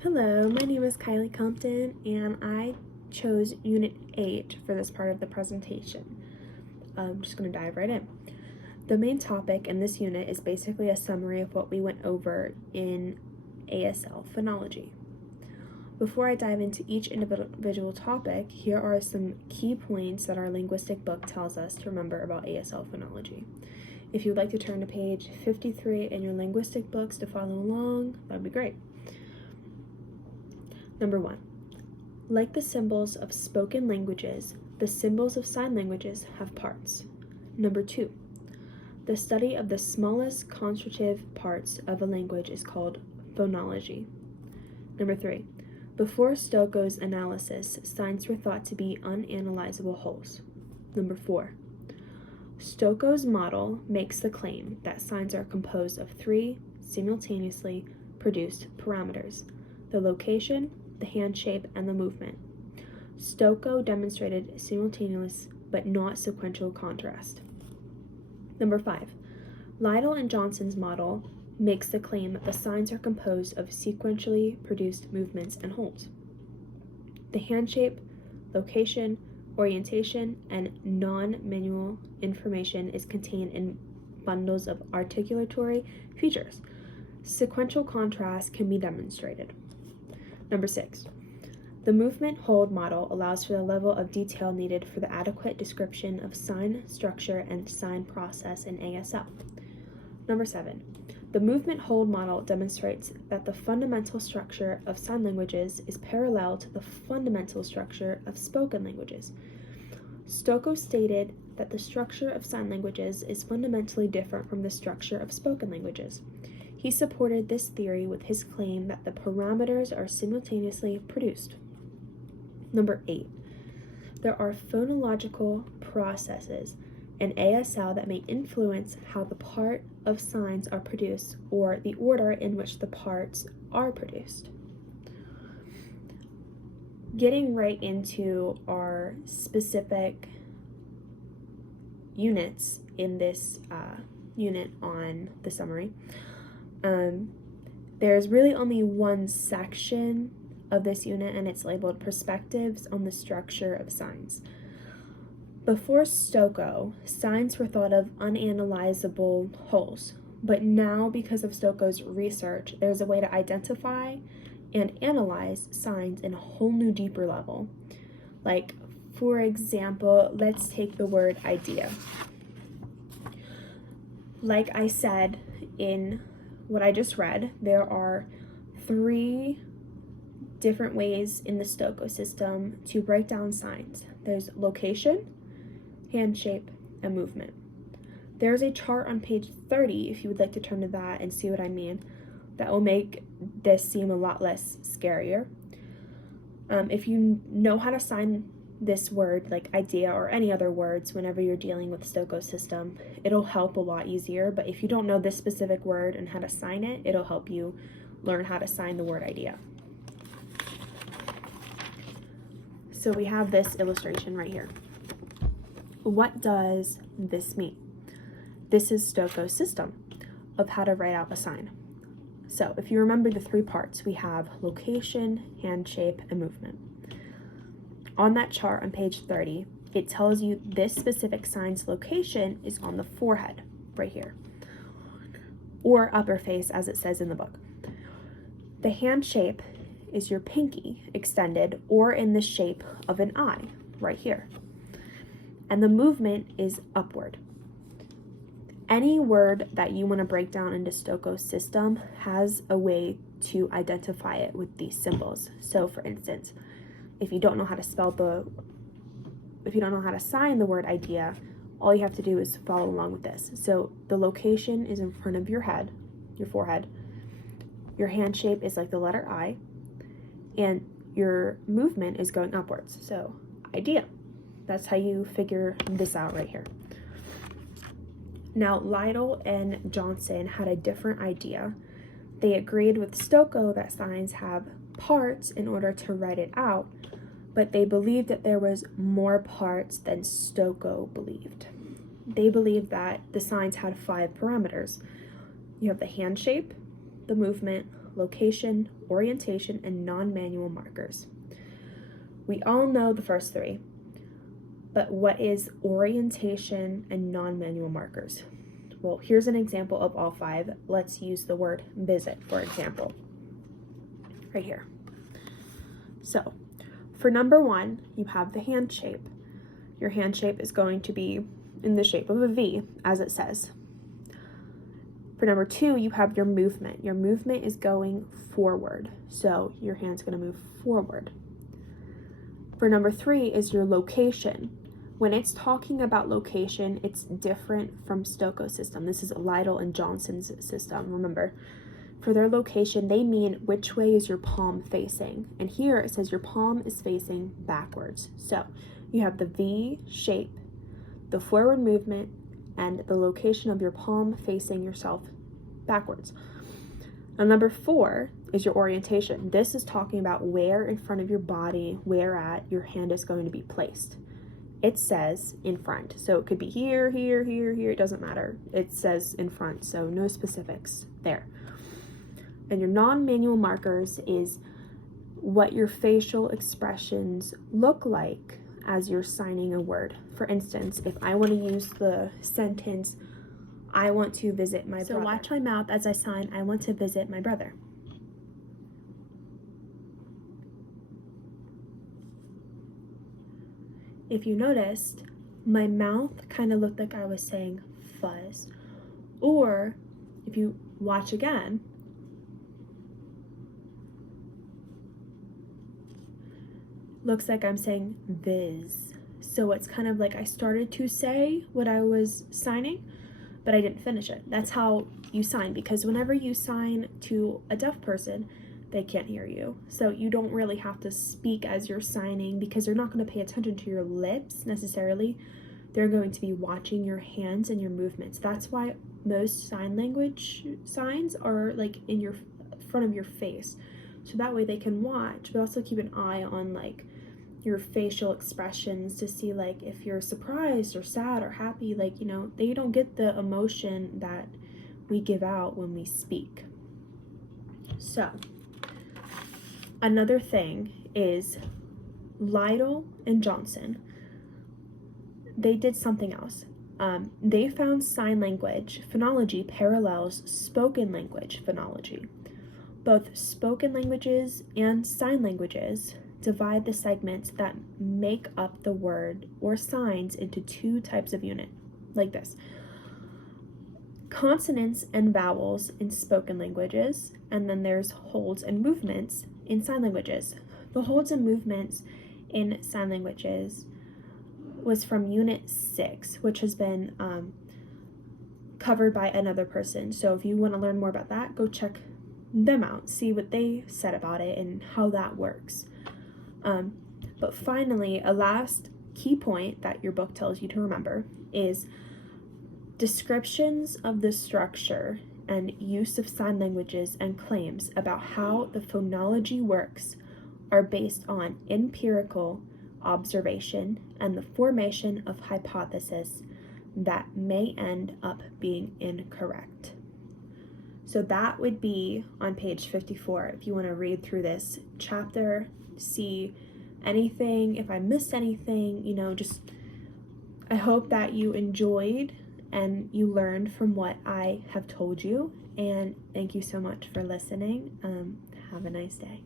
Hello, my name is Kylie Compton, and I chose Unit 8 for this part of the presentation. I'm just going to dive right in. The main topic in this unit is basically a summary of what we went over in ASL phonology. Before I dive into each individual topic, here are some key points that our linguistic book tells us to remember about ASL phonology. If you would like to turn to page 53 in your linguistic books to follow along, that would be great. Number 1. Like the symbols of spoken languages, the symbols of sign languages have parts. Number 2. The study of the smallest constitutive parts of a language is called phonology. Number 3. Before Stokoe's analysis, signs were thought to be unanalyzable wholes. Number 4. Stokoe's model makes the claim that signs are composed of 3 simultaneously produced parameters: the location, the hand shape, and the movement. Stokoe demonstrated simultaneous but not sequential contrast. Number 5. Lytle and Johnson's model makes the claim that the signs are composed of sequentially produced movements and holds. The hand shape, location, orientation, and non-manual information is contained in bundles of articulatory features. Sequential contrast can be demonstrated. Number 6. The movement hold model allows for the level of detail needed for the adequate description of sign structure and sign process in ASL. Number 7. The movement hold model demonstrates that the fundamental structure of sign languages is parallel to the fundamental structure of spoken languages. Stokoe stated that the structure of sign languages is fundamentally different from the structure of spoken languages. He supported this theory with his claim that the parameters are simultaneously produced. Number 8. There are phonological processes in ASL that may influence how the part of signs are produced or the order in which the parts are produced. Getting right into our specific units in this unit on the summary. There's really only one section of this unit, and it's labeled Perspectives on the Structure of Signs. Before Stokoe, signs were thought of unanalyzable wholes, but now, because of Stokoe's research, there's a way to identify and analyze signs in a whole new deeper level. Like, for example, let's take the word idea. Like I said in what I just read, there are 3 different ways in the Stokoe system to break down signs. There's location, hand shape, and movement. There's a chart on page 30, if you would like to turn to that and see what I mean, that will make this seem a lot less scarier. If you know how to sign this word, like idea or any other words, whenever you're dealing with Stokoe system, it'll help a lot easier. But if you don't know this specific word and how to sign it, it'll help you learn how to sign the word idea. So we have this illustration right here. What does this mean? This is Stokoe's system of how to write out a sign. So if you remember the 3 parts, we have location, hand shape, and movement. On that chart on page 30, it tells you this specific sign's location is on the forehead, right here, or upper face, as it says in the book. The hand shape is your pinky extended or in the shape of an eye, right here. And the movement is upward. Any word that you want to break down into Stokoe's system has a way to identify it with these symbols. So for instance, if you don't know how to sign the word idea, all you have to do is follow along with this. So the location is in front of your head, your forehead. Your hand shape is like the letter I, and your movement is going upwards. So idea. That's how you figure this out right here. Now, Lytle and Johnson had a different idea. They agreed with Stokoe that signs have parts in order to write it out, but they believed that there was more parts than Stokoe believed. They believed that the signs had 5 parameters. You have the hand shape, the movement, location, orientation, and non-manual markers. We all know the first three, but what is orientation and non-manual markers? Well, here's an example of all five. Let's use the word visit, for example, right here. So, for number one, you have the hand shape. Your hand shape is going to be in the shape of a V, as it says. For number two, you have your movement. Your movement is going forward, so your hand's going to move forward. For number three is your location. When it's talking about location, it's different from Stokoe's system. This is Lytle and Johnson's system, remember. For their location, they mean which way is your palm facing. And here it says your palm is facing backwards. So you have the V shape, the forward movement, and the location of your palm facing yourself backwards. Now, number four is your orientation. This is talking about where in front of your body, where at your hand is going to be placed. It says in front. So it could be here, here, here, here. It doesn't matter. It says in front, so no specifics there. And your non-manual markers is what your facial expressions look like as you're signing a word. For instance, if I want to use the sentence, I want to visit my brother. So watch my mouth as I sign, I want to visit my brother. If you noticed, my mouth kind of looked like I was saying fuzz. Or if you watch again, looks like I'm saying viz. So it's kind of like I started to say what I was signing, but I didn't finish it. That's how you sign, because whenever you sign to a deaf person, they can't hear you. So you don't really have to speak as you're signing, because they're not going to pay attention to your lips necessarily. They're going to be watching your hands and your movements. That's why most sign language signs are like in your front of your face. So that way they can watch, but also keep an eye on like your facial expressions to see like if you're surprised or sad or happy, like, you know, they don't get the emotion that we give out when we speak. So another thing is Lytle and Johnson, they did something else. They found sign language phonology parallels spoken language phonology. Both spoken languages and sign languages divide the segments that make up the word or signs into two types of unit, like this. Consonants and vowels in spoken languages, and then there's holds and movements in sign languages. The holds and movements in sign languages was from Unit 6, which has been covered by another person. So if you want to learn more about that, go check them out, see what they said about it and how that works. But finally, a last key point that your book tells you to remember is descriptions of the structure and use of sign languages and claims about how the phonology works are based on empirical observation and the formation of hypotheses that may end up being incorrect. So that would be on page 54 if you want to read through this chapter, see anything, if I missed anything, you know, just I hope that you enjoyed and you learned from what I have told you, and thank you so much for listening. Have a nice day.